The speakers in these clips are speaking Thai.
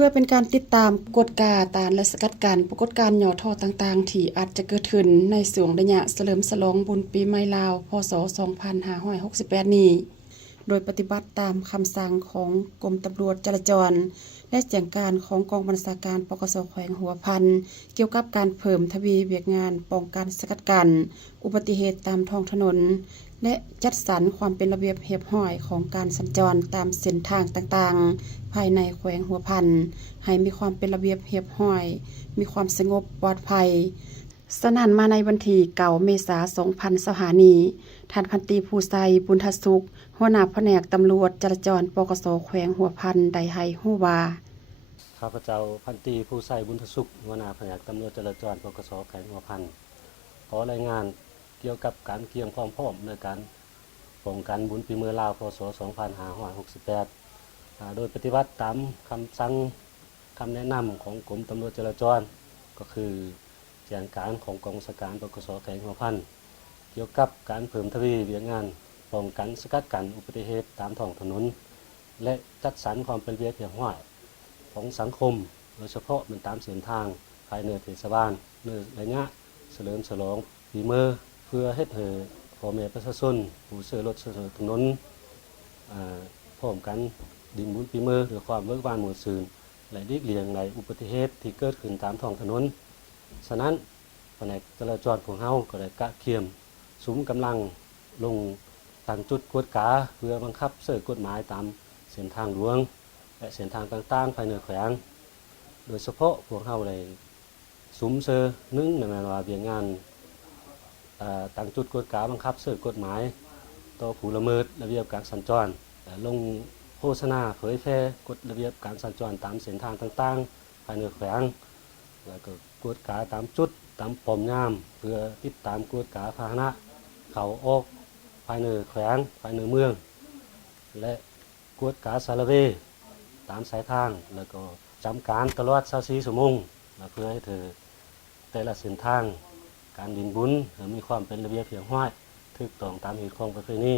พื่อเป็นการติดตามกฎกาตานและสกัดกั้นปรากฏการณ์ย่อท่อต่างๆที่อาจจะเกิดขึ้นในช่วงระยะเฉลิมฉลองบุญปีใหม่ลาวพศ2568นี้โดยปฏิบัติตามคำสั่งของกรมตำรวจจราจรและแจ้งการของกองบัญชาการปกสแขวงหัวพันเกี่ยวกับการเพิ่มทวีเวียกงานป้องกันสกัดกั้นอุบัติเหตุตามท้องถนนและจัดสรรความเป็นระเบียบเรียบร้อยของการสัญจรตามเส้นทางต่างๆภายในแขวงหัวพันให้มีความเป็นระเบียบเรียบร้อยมีความสงบปลอดภัยสนั่นมาในวันที่9 เมษายน 2025 นี้ท่านพันตรีภูไซบุญทสุขหัวหน้าแผนกตำรวจจราจรปกสแขวงหัวพันได้ให้ฮู้ว่าข้าพเจ้าพันตรีผู้ใส่บุญทสุขหัวหน้าแผนกตำรวจจราจรปกสแขวงหัวพันขอรายงานเกี่ยวกับการเตรียมความพร้อมในการป้องกันบุญปีใหม่ลาวพศ2568โดยปฏิบัติตามคำสั่งคำแนะนำของกรมตำรวจจราจรก็คือแจ้งการของกองบัญชาการปกสแขวงหัวพันเกี่ยวกับการเพิ่มทวีเวียกงานป้องกันสกัดกั้นอุบัติเหตุตามท้องถนนและจัดสรรความเป็นระเบียบเรียบร้อยของสังคมโดยเฉพาะมันตามเส้นทางภายในเทศบาลในระยะเฉลิมฉลองปีใหม่เพื่อให้พ่อแม่ประชาชนผู้ใช้รถใช้ถนนพร้อมกันดิ่งบุญปีใหม่ด้วยความเบิกบานหมู่ซื่นและหลีกเลี่ยงในอุบัติเหตุที่เกิดขึ้นตามท้องถนนฉะนั้นแผนกจราจรของเฮาก็ได้กะเคียมสุมกำลังลงตั้งจุดกวดกาเพื่อบังคับใช้กฎหมายตามเส้นทางหลวงและเส้นทางต่างๆภายในแขวงโดยเฉพาะพวกเฮาได้สุมเซอนึ่งในแม่นว่าเวียงงานตั้งจุดกวดกาบังคับใช้กฎหมายต่อผู้ละเมิดระเบียบการสัญจรลงโฆษณาเผยแพร่กฎระเบียบการสัญจรตามเส้นทางต่างๆภายในแขวงแล้วก็กวดกาตามจุดตามป้อมยามเพื่อติดตามกวดกาพาหนะเข้าออกภายในแขวงภายในเมืองและกวดกาสารเวตามสายทางแล้วก็จำการตลอด24 ชั่วโมงเพื่อให้แต่ละเส้นทางการดินบุญมีความเป็นระเบียบเรียบร้อยถูกต้องตามเหตุของประเพณี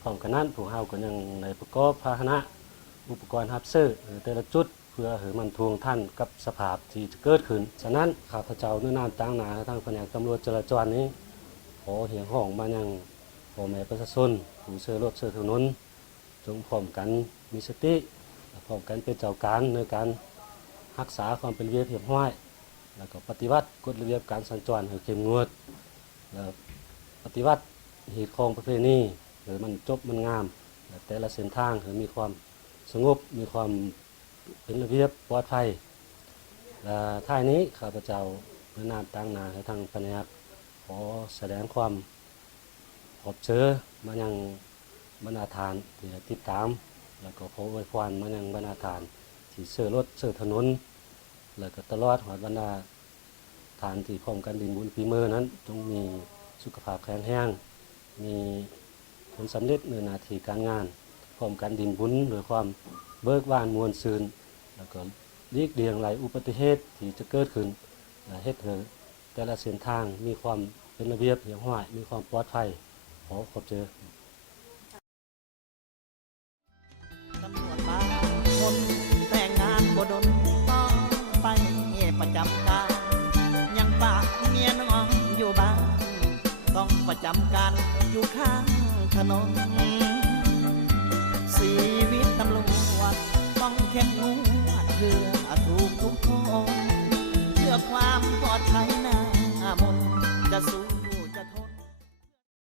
พร้อมกันนั้นพวกเฮาก็ยังได้ประกอบพาหนะอุปกรณ์รับซื้อแต่ละจุดเพื่อให้มันทวงทันกับสภาพที่จะเกิดขึ้นฉะนั้นข้าพเจ้าเนื้อนามตั้งหน้าทางแผนกตำรวจจราจรนี้ขอเหียงห้องมายังพ่อแม่ประชาชนผู้ใช้รถใช้ถนนจงพร้อมกันมีสติพร้อมกันเป็นเจ้าการในการรักษาความเป็นระเบียบเรียบร้อยแล้วก็ปฏิบัติกฎระเบียบการสัญจรให้เข้มงวดแล้วปฏิบัติเหตุของประเพณีหรือมันจบมันงามแต่ละเส้นทางหรือมีความสงบมีความเป็นระเบียบปลอดภัยท้ายนี้ข้าพเจ้าเนื้อนามตั้งหน้าให้ทางแผนกขอแสดงความขอบเชยมายังบรรณาธิการที่ติดตามแล้วก็ขออวยพรมายังบรรณาธิการที่เสื่อรถเสื่อถนนแล้วก็ตลอดหอดบรรดาฐานที่พร้อมกันดินบุญปีเมื่อนั้นจงมีสุขภาพแข็งแรงมีผลสำเร็จในหน้าที่การงานพร้อมกันดินบุญโดยความเบิกบานมวลซืนแล้วก็หลีกเลี่ยงหลายอุบัติเหตุที่จะเกิดขึ้นและเฮ็ดให้แต่ละเส้นทางมีความเป็นระเบียบเรียบร้อยมีความปลอดภัยขอขอบเจอตำรวจบางคนแต่งงานบ่ดนต้องไปประจำการยังปากเมียน้องอยู่บ้านต้องประจำการอยู่ข้างถนนชีวิตตำรวจต้องเข้มงวดเพื่อถูกทุกคนเพื่อความปลอดภัยหน้ามนต์จะสู้